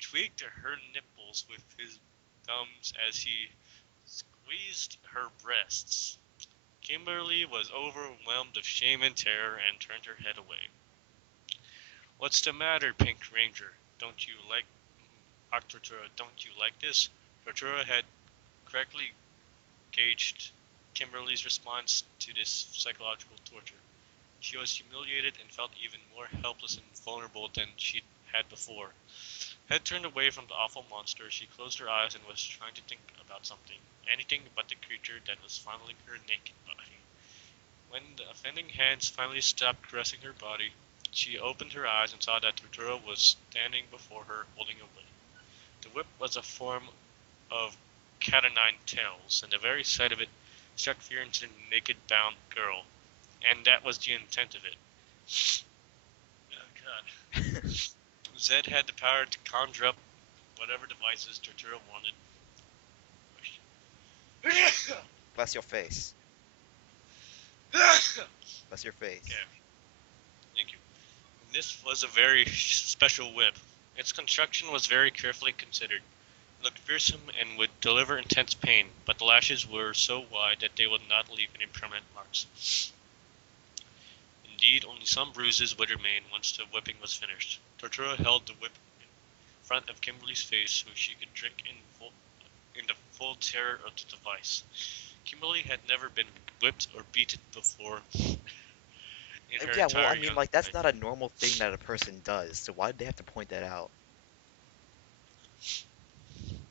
tweaked her nipples with his thumbs as he squeezed her breasts. Kimberly was overwhelmed with shame and terror and turned her head away. What's the matter, Pink Ranger? Don't you like Tortura? Don't you like this? Tortura had correctly gauged Kimberly's response to this psychological torture. She was humiliated and felt even more helpless and vulnerable than she'd had before. Head turned away from the awful monster, she closed her eyes and was trying to think about something, anything but the creature that was fondling her naked body. When the offending hands finally stopped caressing her body, she opened her eyes and saw that Tortura was standing before her holding a whip. The whip was a form of cat o' nine tails, and the very sight of it struck fear into the naked bound girl. And that was the intent of it. Oh god. Zed had the power to conjure up whatever devices Tortura wanted. Bless your face. Okay, Bless your face. thank you. This was a very special whip. Its construction was very carefully considered. It looked fearsome and would deliver intense pain, but the lashes were so wide that they would not leave any permanent marks. Indeed, only some bruises would remain once the whipping was finished. Tortura held the whip in front of Kimberly's face so she could drink in the full terror of the device. Kimberly had never been whipped or beaten before in her Yeah, well, I entire mean, young like, that's life. not a normal thing that a person does, so why did they have to point that out?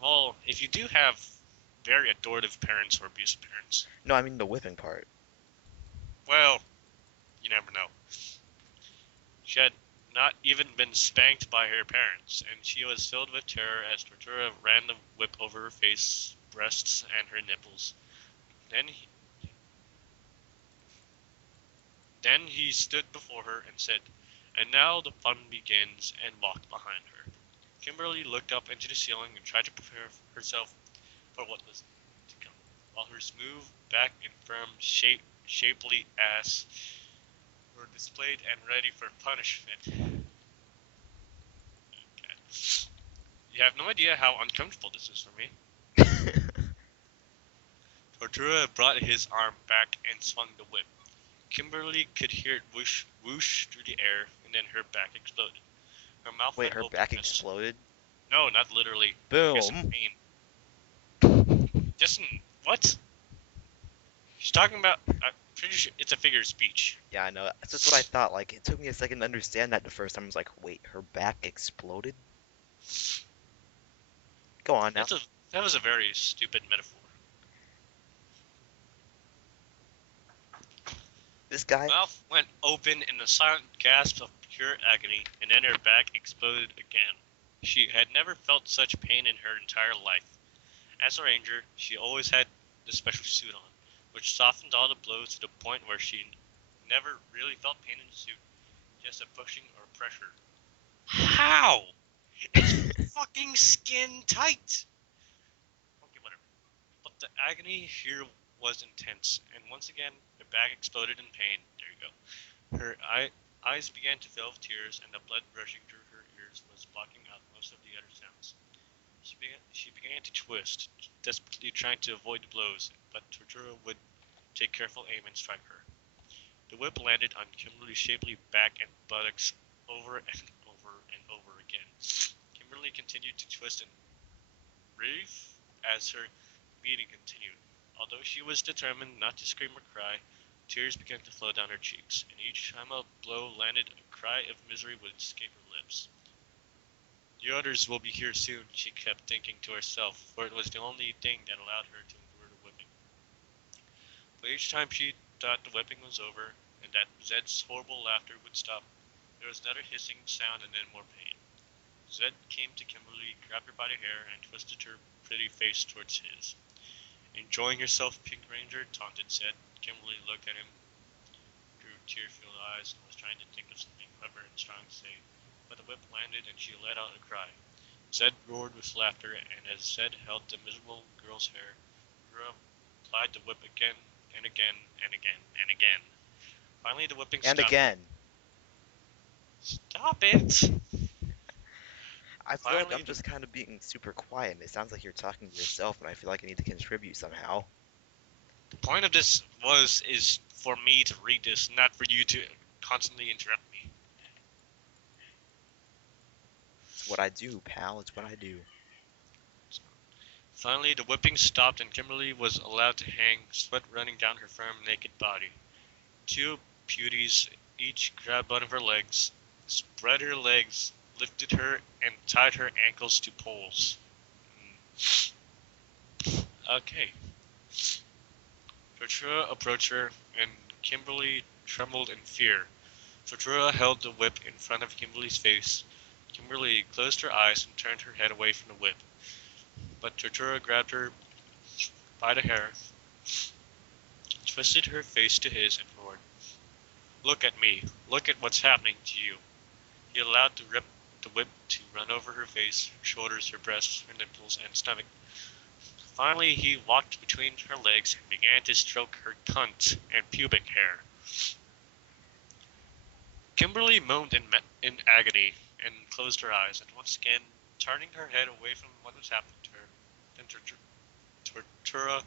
Well, if you do have very adorative parents or abusive parents, No, I mean the whipping part. well, you never know. She had not even been spanked by her parents, and she was filled with terror as Tortura ran the whip over her face, breasts, and her nipples. Then he, then he stood before her and said, "And now the fun begins," and walked behind her. Kimberly looked up into the ceiling and tried to prepare herself for what was to come, while her smooth back and firm, shapely ass were displayed and ready for punishment. Okay. You have no idea how uncomfortable this is for me. Tortura brought his arm back and swung the whip. Kimberly could hear it whoosh, whoosh through the air, and then her back exploded. Her mouth Wait, went her open back as exploded? no, not literally. I guess in Boom! pain. Just in what? She's talking about. I'm pretty sure it's a figure of speech. Yeah, I know. That's just what I thought. Like, it took me a second to understand that the first time. I was like, wait, her back exploded? Go on now. That's a that was a very stupid metaphor. This Her guy? mouth went open in a silent gasp of pure agony, and then her back exploded again. She had never felt such pain in her entire life. As a ranger, she always had the special suit on, which softened all the blows to the point where she never really felt pain in the suit, just a pushing or pressure. How? It's fucking skin tight! Okay, whatever. But the agony here was intense, and once again, her back exploded in pain. There you go. Her eyes began to fill with tears, and the blood rushing through her ears was blocking out most of the other sounds. She began to twist, desperately trying to avoid the blows, but Tortura would take careful aim and strike her. The whip landed on Kimberly's shapely back and buttocks over and over and over again. Kimberly continued to twist and writhe as her beating continued. Although she was determined not to scream or cry, tears began to flow down her cheeks, and each time a blow landed, a cry of misery would escape her lips. The others will be here soon, she kept thinking to herself, for it was the only thing that allowed her to endure the whipping. But each time she thought the whipping was over, and that Zed's horrible laughter would stop, there was another hissing sound and then more pain. Zed came to Kimberly, grabbed her by the hair, and twisted her pretty face towards his. "Enjoying yourself, Pink Ranger?" taunted Zed. Kimberly looked at him through tear-filled eyes and was trying to think of something clever and strong to say, but the whip landed and she let out a cry. Zed roared with laughter, and as Zed held the miserable girl's hair, Rura applied the whip again and again and again and again. Finally, the whipping And stopped. again. Stop it! I feel like Finally, I'm just kind of being super quiet, and it sounds like you're talking to yourself, and I feel like I need to contribute somehow. the point of this is for me to read this, not for you to constantly interrupt me. It's what I do, pal. It's what I do. Finally, the whipping stopped and Kimberly was allowed to hang, sweat running down her firm, naked body. Two beauties each grabbed one of her legs, spread her legs, lifted her, and tied her ankles to poles. Okay. Tortura approached her, and Kimberly trembled in fear. Tortura held the whip in front of Kimberly's face. Kimberly closed her eyes and turned her head away from the whip. But Tortura grabbed her by the hair, twisted her face to his, and roared, "Look at me. Look at what's happening to you." He allowed the whip to run over her face, her shoulders, her breasts, her nipples, and stomach. Finally, he walked between her legs and began to stroke her cunt and pubic hair. Kimberly moaned in agony and closed her eyes, and once again, turning her head away from what was happening to her. Then Tortura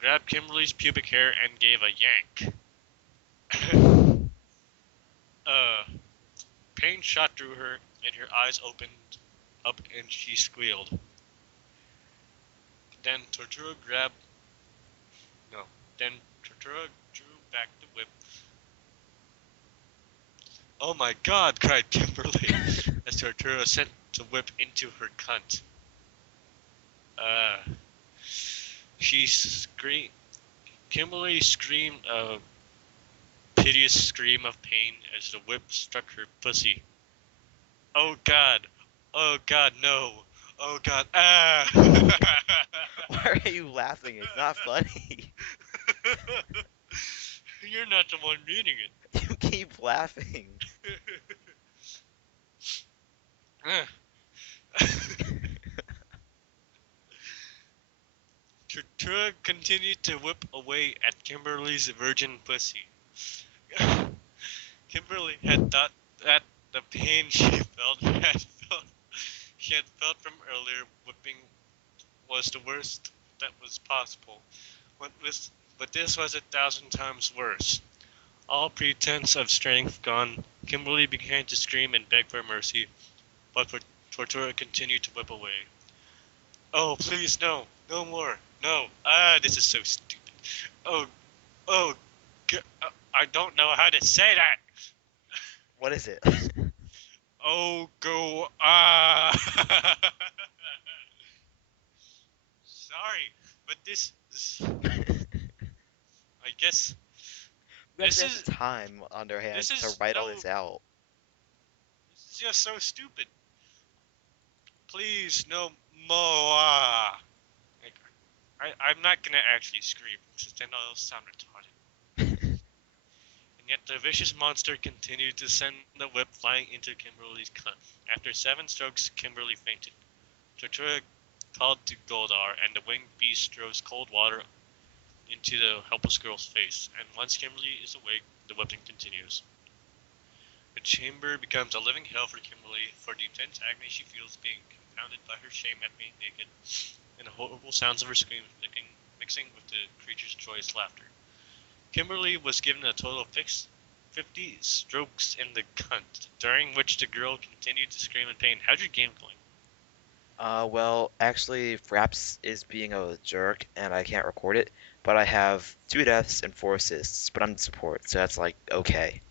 grabbed Kimberly's pubic hair and gave a yank. uh, Pain shot through her, and her eyes opened up, and she squealed. Then Tortura grabbed. No. Then Tortura drew back the whip. "Oh my God!" cried Kimberly as Tortura sent the whip into her cunt. Uh, she screamed. Kimberly screamed a piteous scream of pain as the whip struck her pussy. "Oh God! Oh God, no! Oh God, ah!" Why are you laughing? It's not funny. You're not the one reading You keep laughing. it. Tortura continued to whip away at Kimberly's virgin pussy. Kimberly had thought that the pain she had felt from earlier whipping was the worst that was possible. But this was 1,000 times worse. All pretense of strength gone, Kimberly began to scream and beg for mercy, but Tortura continued to whip away. "Oh, please, no, no more, no, this is so stupid. Oh, oh, I don't know how to say that. What is it? Oh, go, Sorry, but I guess, We this actually have is, the time on their this hands to is write all no, this out. this is just so stupid. Please, no more. I'm not gonna actually scream, since then I'll sound retarded. And yet the vicious monster continued to send the whip flying into Kimberly's cunt. After 7 strokes, Kimberly fainted. Tortura called to Goldar, and the winged beast throws cold water into the helpless girl's face. And once Kimberly is awake, the whipping continues. The chamber becomes a living hell for Kimberly, for the intense agony she feels being compounded by her shame at being naked, and the horrible sounds of her screams mixing with the creature's joyous laughter. Kimberly was given a total of 50 strokes in the cunt, during which the girl continued to scream in pain. How's your game going? Well, actually, Fraps is being a jerk, and I can't record it, but I have 2 deaths and 4 assists, but I'm support, so that's like, okay.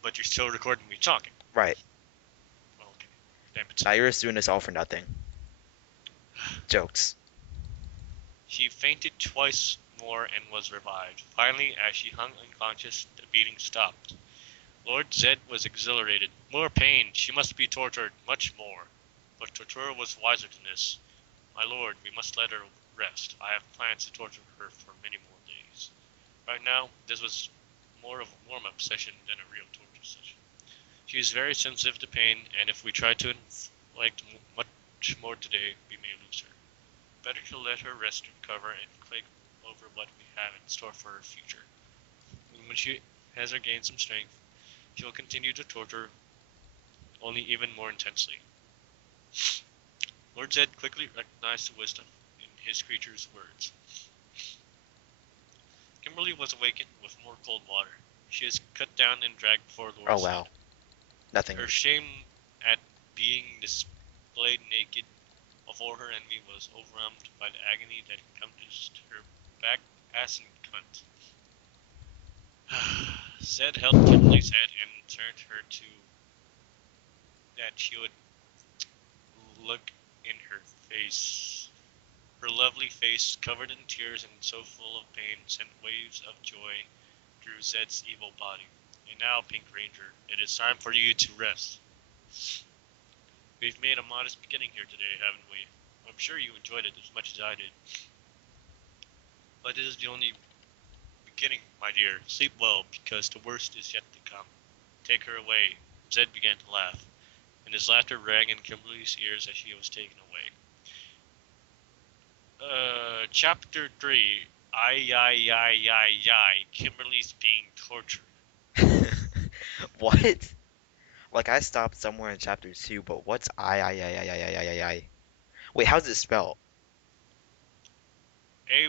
But you're still recording me talking. Right. Well, okay. Damn it. Now you're just doing this all for nothing. Jokes. She fainted twice more and was revived. Finally, as she hung unconscious, the beating stopped. Lord Zed was exhilarated. More pain. She must be tortured. Much more. But Tortura was wiser than this. "My lord, we must let her rest. I have plans to torture her for many more days." Right now, this was more of a warm-up session than a real torture session. She is very sensitive to pain, and if we try to inflict much more today, we may lose her. Better to let her rest and recover and think over what we have in store for her future. And when she has regained some strength, she will continue to torture, only even more intensely. Lord Zed quickly recognized the wisdom in his creature's words. Kimberly was awakened with more cold water. She is cut down and dragged before Oh Lord Zed. wow, nothing. Her shame at being displayed naked before her enemy was overwhelmed by the agony that encompassed her back, ass, and cunt. Zed held Kimberly's head and turned her to that she would look in her face. Her lovely face, covered in tears and so full of pain, sent waves of joy through Zed's evil body. And now, Pink Ranger, it is time for you to rest. We've made a modest beginning here today, haven't we? I'm sure you enjoyed it as much as I did. But it is the only beginning, my dear. Sleep well, because the worst is yet to come. Take her away. Zed began to laugh, and his laughter rang in Kimberly's ears as she was taken away. Chapter 3. Kimberly's being tortured. What? Like I stopped somewhere in chapter 2, but what's I? Wait, how's it spelled? Okay,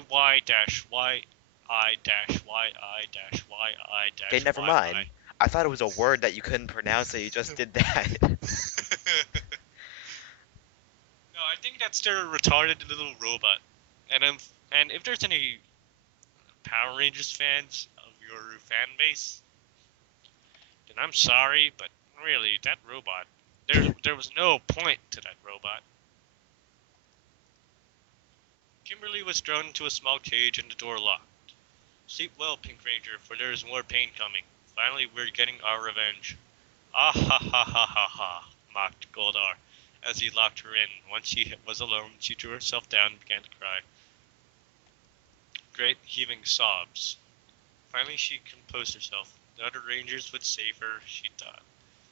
never mind. AY-YI-YI-YI-YI. I thought it was a word that you couldn't pronounce, so you just did that. No, I think that's their retarded little robot. And if there's any Power Rangers fans of your fan base, then I'm sorry, but really, that robot, there was no point to that robot. Kimberly was thrown into a small cage and the door locked. Sleep well, Pink Ranger, for there is more pain coming. Finally, we're getting our revenge. Ah ha ha ha ha ha, mocked Goldar as he locked her in. Once she was alone, she threw herself down and began to cry. Great heaving sobs. Finally, she composed herself. The other Rangers would save her, she thought.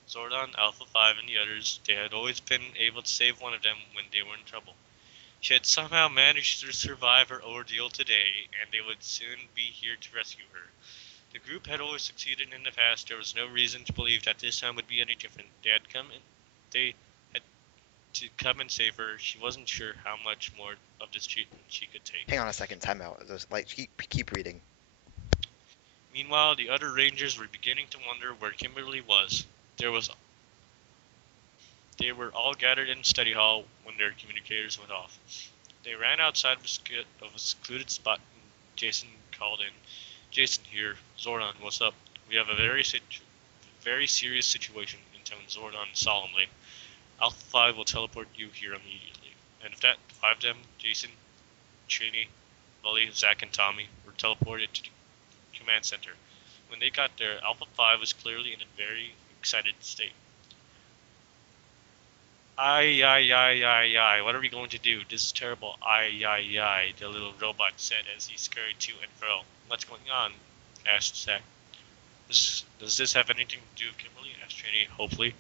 Zordon, Alpha 5, and the others, they had always been able to save one of them when they were in trouble. She had somehow managed to survive her ordeal today, and they would soon be here to rescue her. The group had always succeeded in the past. There was no reason to believe that this time would be any different. They had to come and save her. She wasn't sure how much more of this treatment she could take. Hang on a second, time out. Just, like, keep reading. Meanwhile, the other Rangers were beginning to wonder where Kimberly was. They were all gathered in study hall when their communicators went off. They ran outside of a secluded spot and Jason called in. Jason here. Zordon, what's up? We have a very serious situation, intoned Zordon solemnly. Alpha 5 will teleport you here immediately. And if that 5 of them, Jason, Trini, Lily, Zach, and Tommy, were teleported to the command center. When they got there, Alpha 5 was clearly in a very excited state. What are we going to do? This is terrible. The little robot said as he scurried to and fro. What's going on? Asked Zach. Does this have anything to do with Kimberly? Asked Trini, hopefully.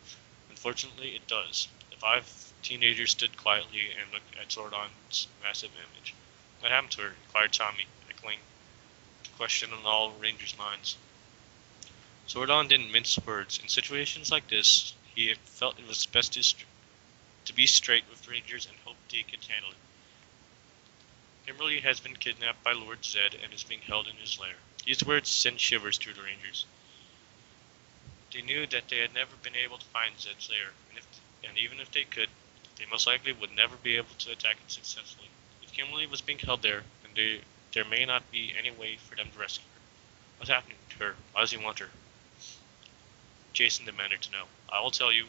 Unfortunately, it does. The 5 teenagers stood quietly and looked at Zordon's massive image. What happened to her? Inquired Tommy, echoing the question on all Rangers' minds. Zordon didn't mince words. In situations like this, he felt it was best to be straight with Rangers and hoped they could handle it. Kimberly has been kidnapped by Lord Zed and is being held in his lair. These words sent shivers through the Rangers. They knew that they had never been able to find Zed's lair, and even if they could, they most likely would never be able to attack it successfully. If Kimberly was being held there, then there may not be any way for them to rescue her. What's happening to her? Why does he want her? Jason demanded to know. I will tell you.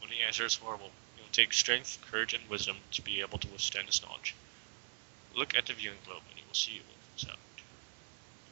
When the answer is horrible, it will take strength, courage, and wisdom to be able to withstand this knowledge. Look at the viewing globe, and you will see it will itself.